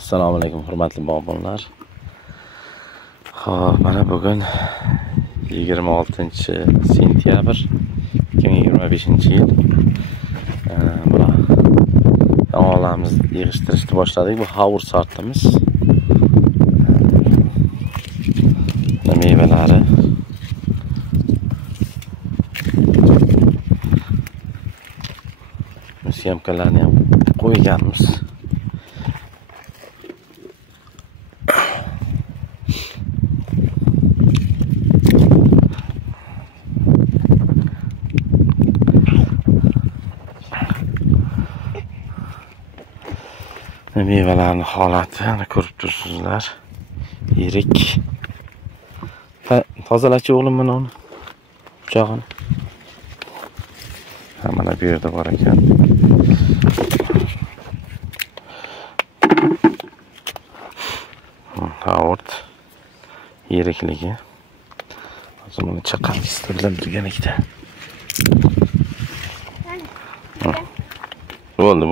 Assalomu alaykum hurmatli bog'bonlar. Xo'p, mana bugun 26-sentyabr 2025-yil. Mana yong'oqlarimizni yig'ishtirishni boshladik. Bu havur sortimiz. Mevalari. Syomkalarni ham qo'yganmiz. Mevalarning holatini ko'rib turibsizlar. Yirik. Tozalachi o'g'lim mana uni. Pichog'ini. Mana bu yerda bor ekan. Havurt yirikligi. Hozir buni chaqamisda bilan turgan ekan. Bo'ldi.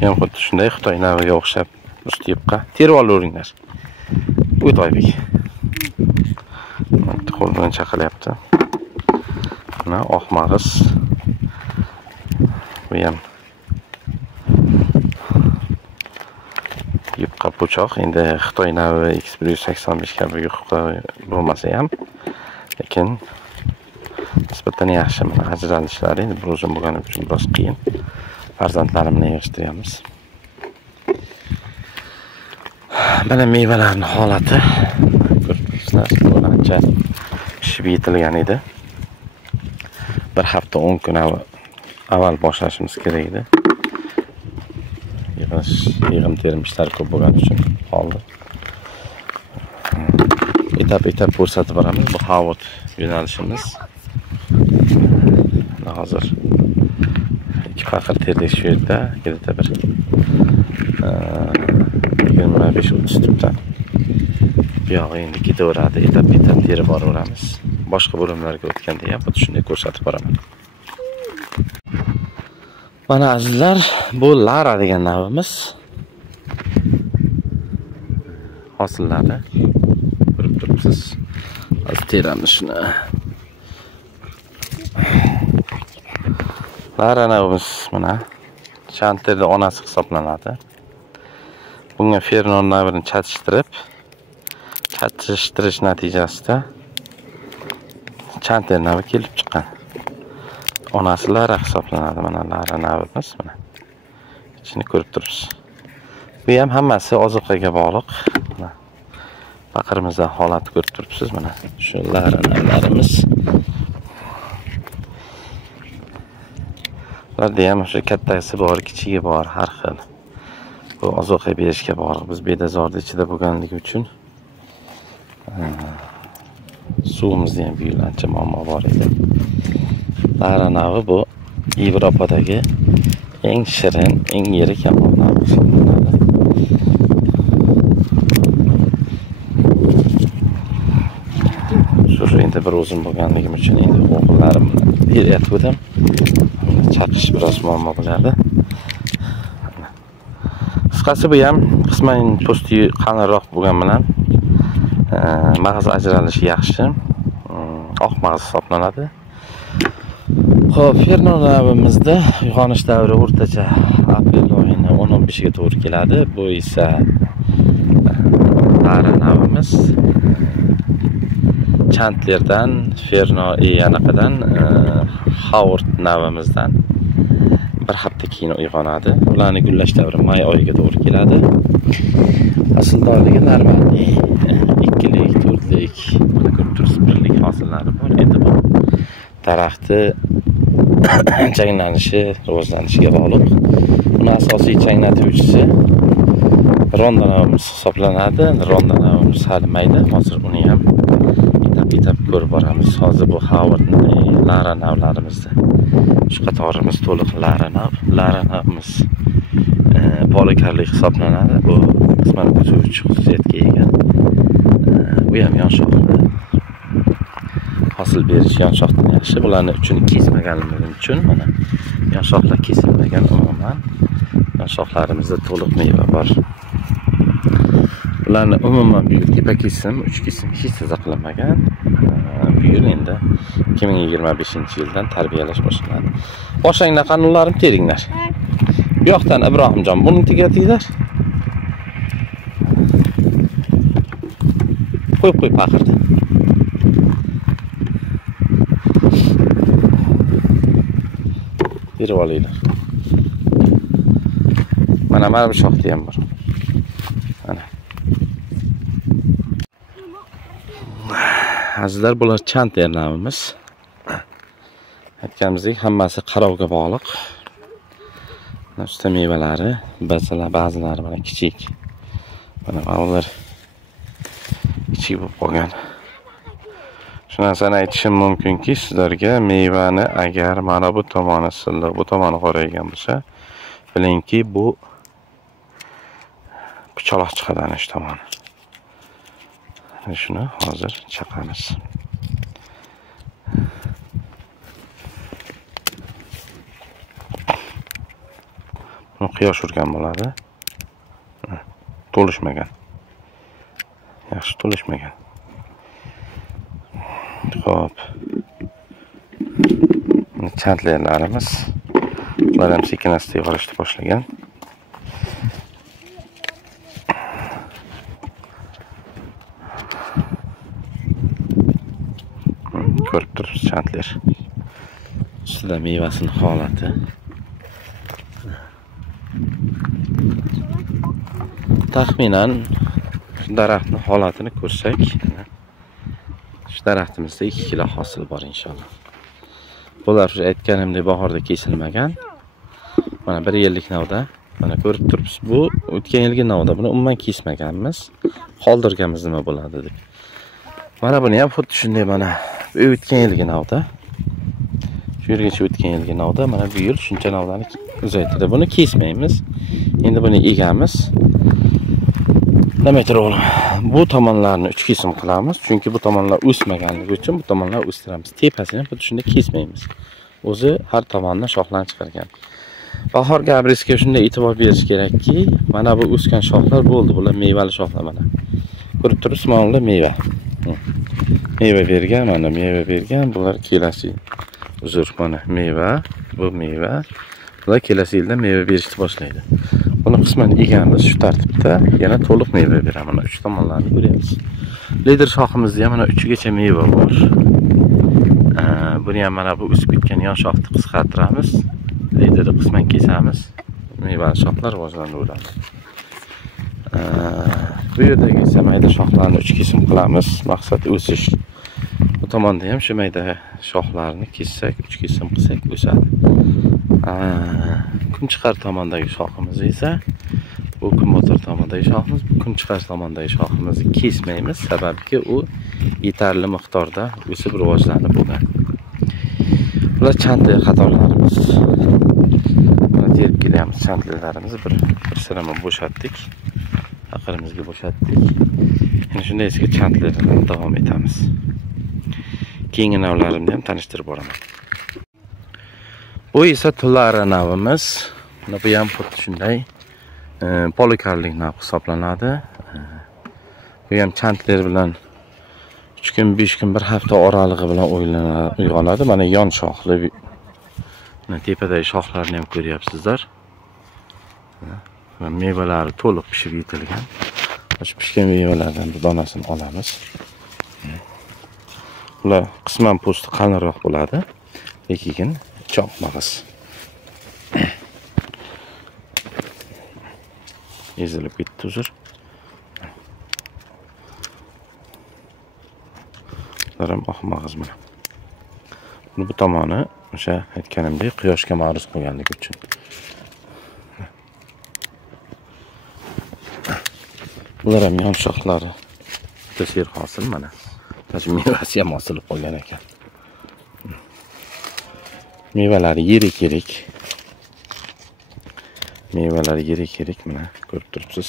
Ham xuddi shunday Xitoy naviga o'xshab usti yupqa terib olaveringlar. O'toybek. Qo'l bilan chaqilyapti. Mana oq mag'iz. Bu ham yupqa po'choq. Endi Xitoy navi X185 kabi yupqa bo'lmasa ham, lekin nisbatan yaxshi. Mana ajralishlari endi bir o'zim bo'lgani uchun biroz qiyin. Farzandlarimni yig'ishtiramiz. Mana mevalarning holati. Ko'ribsizlar, bu ancha pishib yetilgan edi. Bir hafta 10 kun avval boshlashimiz kerak edi. Yig'im-terim ishlari ko'p bo'lgani uchun qoldi. Etap ko'rsatib boramiz. Bu havurt yo'nalishimiz. Hozir faqir terlik shu yerda, yerda bir 25-30 tutdan. Bu yo'q, endi ketaveradi, etap terib boraveramiz. Boshqa bo'limlarga o'tganda ham xuddi shunday ko'rsatib boraman. Mana azizlar, bu Lara degan navimiz. Hosillari ko'rib turibsiz. Hozir teramiz shuni. Lara navimiz mana Chanterda onasi hisoblanadi. Bunga Fernon navini chatishtirish natijasida Chanter navi kelib chiqqan. Onasi Lara hisoblanadi. Mana Lara navimiz mana. Ichini ko'rib turibsiz. Bu ham hammasi ozuqaga bog'liq. Mana baqirimizdan holatni ko'rib turibsiz. Mana shu Lara navlarimiz. Ularda ham o'sha kattasi bor, kichigi bor, har xil. Bu ozuqa berishga bog'liq. Biz bedazorda ichida bo'lganligi uchun suvimizda ham ancha muammo bor edi. Lara navi bu Yevropadagi eng shirin, eng yirik yong'oq navi hisoblanadi. Shu endi bir o'zim bo'lganligim uchun endi o'g'illarim bilan beryaptim. Chaqish biroz muammo bo'ladi. Qisqasi bu ham qisman po'sti qalinroq bo'lgan bilan mag'iz ajralishi yaxshi. Oq mag'iz hisoblanadi. Xo'p, Fernon navimizda uyg'onish davri o'rtacha aprel oyining 10-15 ga to'g'ri keladi. Bu esa Lara navimiz. Chantlerdan, yanaqadan Havurt navimizdan bir hafta keyin uyg'onadi. Ularning gullash davri may oyiga to'g'ri keladi. Asldorligi normal 2lik, 4lik, mana ko'rib turibsiz, 1lik hosillari bor. Endi bu daraxtni changlanishi, rivojlanishiga bog'liq. Uni asosiy changnatuvchisi Ronda navimiz hisoblanadi. Ronda navimiz hali mayda. Hozir uni ham etap ko'rib boramiz. Hozir bu Havurtning Lara navlarimizda. Shu qatorimiz to'liq Lara nav. Lara navimiz polikarlik hisoblanadi. Bu qisman o'zuvchi xususiyatga ega. Bu ham yumshoq. hosil berish yonshoqdan yaxshi. Bularni uchini kesmaganimiz uchun mana yonshoqlar kesilmagan umuman. Yonshoqlarimizda to'liq meva bor. Bularni umuman bu yil kepa kesim, 3 kesim hech narsa qilinmagan. Bu yil endi 2025-yildan tarbiyalash boshlanadi. Boshlanglar qanunlarim teringlar. Bu yoqdan Ibrohimjon buni tegatinglar. Qo'yib paqirdi. Berib olinglar. Mana bu shoxda ham bor. Mana. Azizlar, bular chanterlarimiz. Aytganimizdek, hammasi qarovga bog'liq. Usta mevalari, ba'zilari mana kichik. Mana ular kichik bo'lib qolgan. Shu narsani aytishim mumkinki, sizlarga mevani agar mana bu tomoni silliq, bu tomoni qoraygan bo'lsa, bilingki, bu pichoq chiqadi ana shu tomoni. Shuni hozir chaqamiz. Buni quyosh urgan bo'ladi. To'lishmagan. Yaxshi to'lishmagan. Xo'p. Chantlerlarimiz. Ular ham sekin-asta yig'ilishni boshlagan. Ko'rib turibsiz chantler. Ustida mevasining holati. Taxminan daraxtning holatini ko'rsak, shu daraxtimizda 2 kilo hosil bor inshaalloh. Bular aytganimdek bahorda kesilmagan. Mana 1 yillik navda. Mana ko'rib turibsiz, bu o'tgan yilgi navda. Buni umuman kesmaganmiz. Qoldirganmiz nima bo'ladi deb. Mana buni ham xuddi shunday mana bu o'tgan yilgi navda. Shu yergacha o'tgan yilgi navda. Mana bu yil shuncha navdani uzaytirdi. Buni kesmaymiz. Endi buni egamiz. Nima aytib bu tomonlarni 3 kesim qilamiz, chunki bu tomonlar o'smaganligi uchun bu tomonlar o'stiramiz. Tepasini ham xuddi shunday kesmaymiz. O'zi har tomondan shoxlarni chiqargan. Bahorgi abrisga shunday e'tibor berish kerakki, mana bu o'sgan shoxlar bo'ldi, bular mevali shoxlar mana. Ko'rib turibsiz, mana ular meva. Meva bergan, mana meva bergan, bular kelasi uzr, mana meva, bu meva. Bular kelasi yilda meva berishni boshlaydi. Buni qisman egamiz shu tartibda, yana to'liq meva beradi. Mana 3 tomonlarni ko'ryapsiz. Lider shoximizda ham mana 3 gacha meva bor. Buni ham mana bu o'sib ketgan yon shoxni qisqartiramiz. Liderni qisman kesamiz. Mevali shoxlar rivojlanaveradi. Bu yerdagi esa mayda shoxlarni 3 kesim qilamiz. Maqsad o'sish. Bu tomonda ham shu mayda shoxlarni kessak, 3 kesim qilsak o'sadi. Kunchiqar tomondagi shoximiz esa bu kunbotar tomondagi shoximiz, bu kunchiqar tomondagi shoximizni kesmaymiz, sababki u yetarli miqdorda o'sib rivojlanib bo'lgan. Bular chantli qatorlarimiz. Mana terib kelyapmiz chantlilarimizni bir sirama bo'shatdik. Aqirimizga bo'shatdik. Yana shunday eski chantlilardan davom etamiz. Keyingi navlarimni ham tanishtirib boraman. Bu esa tullara navimiz. Bu ham xuddi shunday polikarlik nav hisoblanadi. Bu ham chantler bilan 3 kun, 5 kun, 1 hafta oralig'i bilan uyg'onadi. Mana yon shoxli, mana tepadagi shoxlarni ham ko'ryapsizlar. Mevalari to'liq pishib yetilgan. Shu pishgan mevalardan bir donasini olamiz. Ular qisman po'sti qalinroq bo'ladi, lekin choq mag'iz. Ezilib ketdi uzr. Ular ham oq mag'iz mana. Buni bu tomoni o'sha aytganimdek quyoshga ma'ruz qilganligi uchun. Bular ham yon shoxlari tasir hosil mana. Tashi mevasi ham osilib qolgan ekan. Mevalari yirik. Mevalari yirik mana ko'rib turibsiz.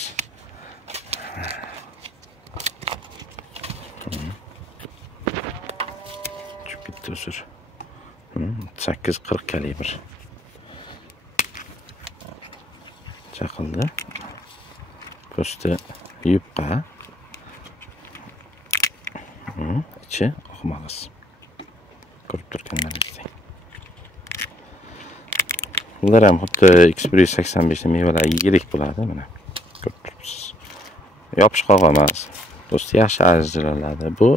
840 kalibr. Chaqildi. Po'sti yupqa. Ichi oq mag'iz. Ko'rib turganlaringizdek. Bular ham xuddi Express 85 mevalar yirik bo'ladi, mana. Ko'rib turibsiz. Yopishqoq emas. Do'st yaxshi ajraladi. Bu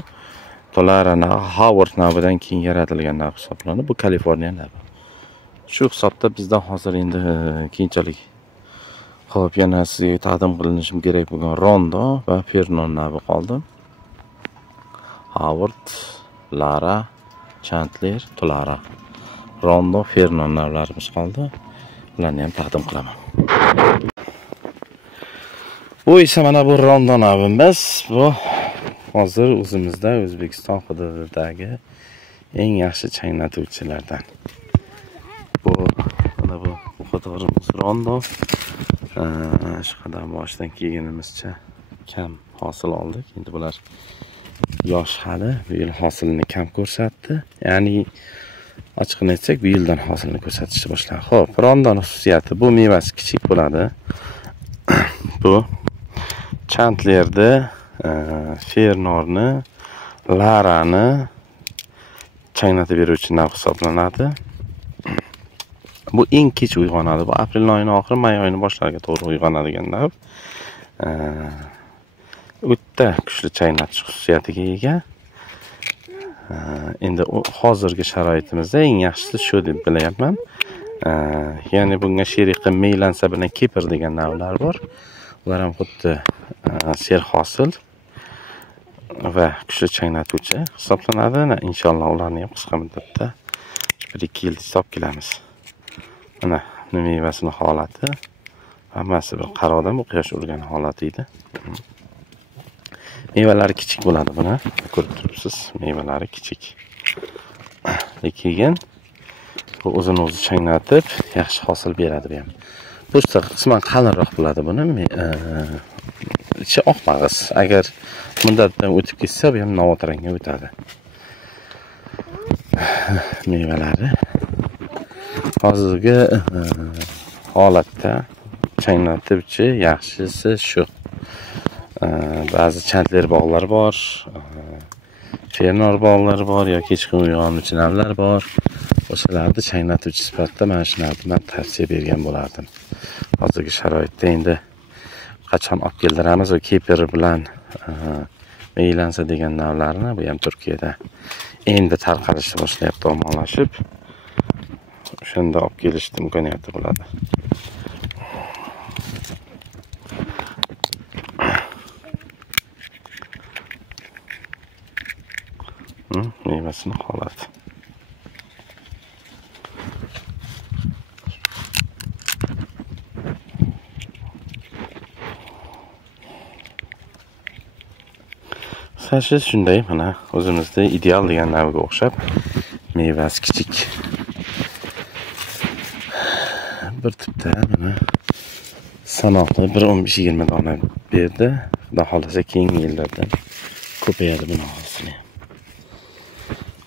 Tolara Howard navidan keyin yaratilgan nav hisoblanadi. Bu Kaliforniya navi. Shu hisobda bizda hozir endi keyinchalik xo'p, yana sizga taqdim qilinishim kerak bo'lgan Rondo va Fernon navi qoldi. Howard, Lara, Chandler, Tolara, Rondo, Fernon navlarimiz qoldi. Ularni ham taqdim qilaman. Bu esa mana bu Rondo navimiz. Bu hozir o'zimizda O'zbekiston hududidagi eng yaxshi chaynatuvchilardan. Mana bu qatorimiz Rondo. Shu qadar boshidan kelganimizcha kam hosil oldik. Endi bular yosh hali, bu yil hosilni kam ko'rsatdi. Ya'ni ochiqni aytsak, bu yildan hosilni ko'rsatishni boshladi. Xo'p, Rondoning xususiyati bu mevasi kichik bo'ladi. Bu Chandlerni, Fernorni, Larani chaynatib beruvchi nav hisoblanadi. Bu eng kech uyg'onadi. Bu aprel oyining oxiri, may oyining boshlariga to'g'ri uyg'onadigan nav. O'ta kuchli chaynatish xususiyatiga ega. Endi hozirgi sharoitimizda eng yaxshisi shu deb bilayapman. Ya'ni bunga sherikqa meylansa bilan kepir degan navlar bor. Ular ham xuddi serhosil va kuchli chaynatuvchi hisoblanadi. Inshaalloh ularni ham qisqa muddatda 1-2 yilda hisob kelamiz. Mana mevasini holati. Hammasi bir qaroqdan bu quyosh urgan holati edi. Mevalari kichik bo'ladi buni. Ko'rib turibsiz, mevalari kichik. Lekin bu o'zini o'zi chaynatib yaxshi hosil beradi bu ham. Po'sti qisman qalinroq bo'ladi buni. Ichi oq mag'iz. Agar muddatdan o'tib ketsa, bu ham novot rangga o'tadi. Mevalari hozirgi holatda chaynatuvchi yaxshisi shu. Ba'zi Chandler bog'lari bor, Fernor bog'lari bor yoki kechqurun uyg'onuvchi navlar bor. O'shalarni chaynatuvchi sifatida mana shu navni men tavsiya bergan bo'lardim. Hozirgi sharoitda endi qachon olib keldiramiz va keper bilan meylansa degan navlarni, bu ham Turkiyada endi tarqalishni boshlayapti, ommalashib. O'shanda olib kelish imkoniyati bo'ladi. Mevasini holati. Sashi shunday, mana o'zimizda ideal degan navga o'xshab, mevasi kichik. Bir tipda mana sanoqli 15-20 dona berdi. Xudo xolasa keyingi yillarda ko'payadi buni hosili.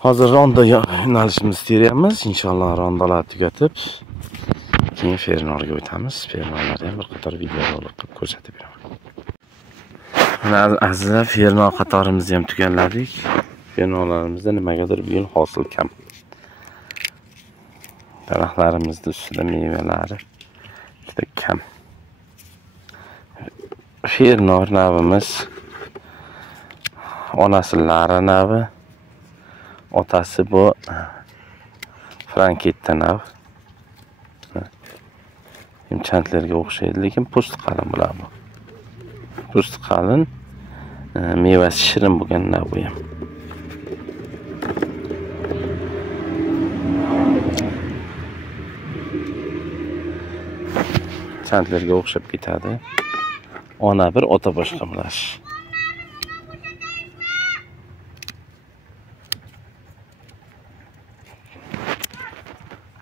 Hozir Rondo yo'nalishimizni teryapmiz. Inshaalloh rondolar tugatib, keyin Fernorga o'tamiz. Fernorlarni ham bir qator videorolik qilib ko'rsatib beraman. Mana azizlar, Fernor qatorimizni ham tugalladik. Fernorlarimizda nimagadir bu yil hosil kam. Daraxtlarimizning ustida mevalari juda kam. Fernor navimiz onasi Lara navi, otasi bu Franketta nav. Ham Chandlerga o'xshaydi, lekin po'sti qalin bular bu. Po'sti qalin, mevasi shirin bo'lgan nav bu ham. Chandlerga o'xshab ketadi. Ona bir, ota boshqa bo'lash.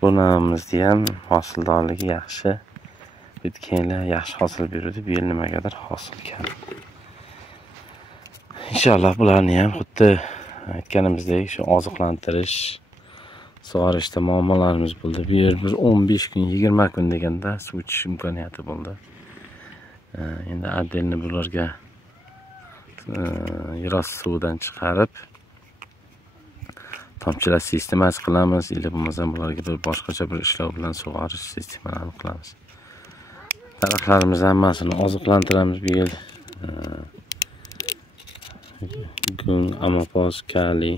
Bunimizda ham hosildorligi yaxshi. Bitganlar yaxshi hosil beradi. Bu yil nimagadir hosil kam. Inshaalloh bularni ham xuddi aytganimizdek shu oziqlantirish sug'orishda muammolarimiz bo'ldi. Bu yer bir 15 kun, 20 kun deganda suv ichish imkoniyati bo'ldi. Endi отдельно bularga yerosti suvidan chiqarib tomchilash sistemasi qilamiz, yoki bo'lmasa bularga bir boshqacha bir ishlov bilan sug'orish sistemalarini qilamiz. Daraxtlarimiz hammasini oziqlantiramiz bu yil. Gung, amapos, kali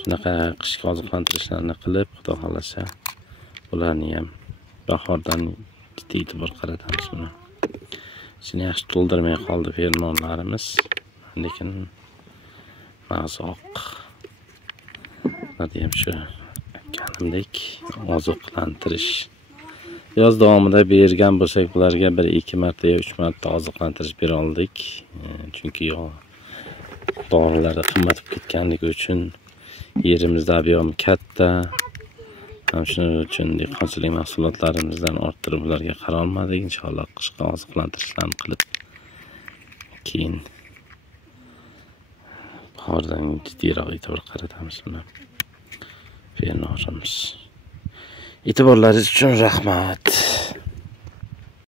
shunaqa qishki oziqlantirishlarni qilib, xudo xolasa ularni ham bahordan bitta e'tibor qaratamiz buni. Ichini yaxshi to'ldirmay qoldi fermonlarimiz, lekin mag'zi oq. Ularni ham shu aytganimdek oziqlantirish. Yoz davomida bergan bo'lsak, bularga 1-2 marta yo 3 marta oziqlantirish bera oldik. Chunki dorilar qimmat bo'lib ketganligi uchun yerimizda ob'yom katta. Ham shuning uchun dehqonchilik mahsulotlarimizdan orttirib ularga qara olmadik. Inshaalloh qishki oziqlantirishlarni qilib keyin bahordan jiddiyroq e'tibor qaratamiz buni. Fernorimiz. E'tiborlaringiz uchun rahmat.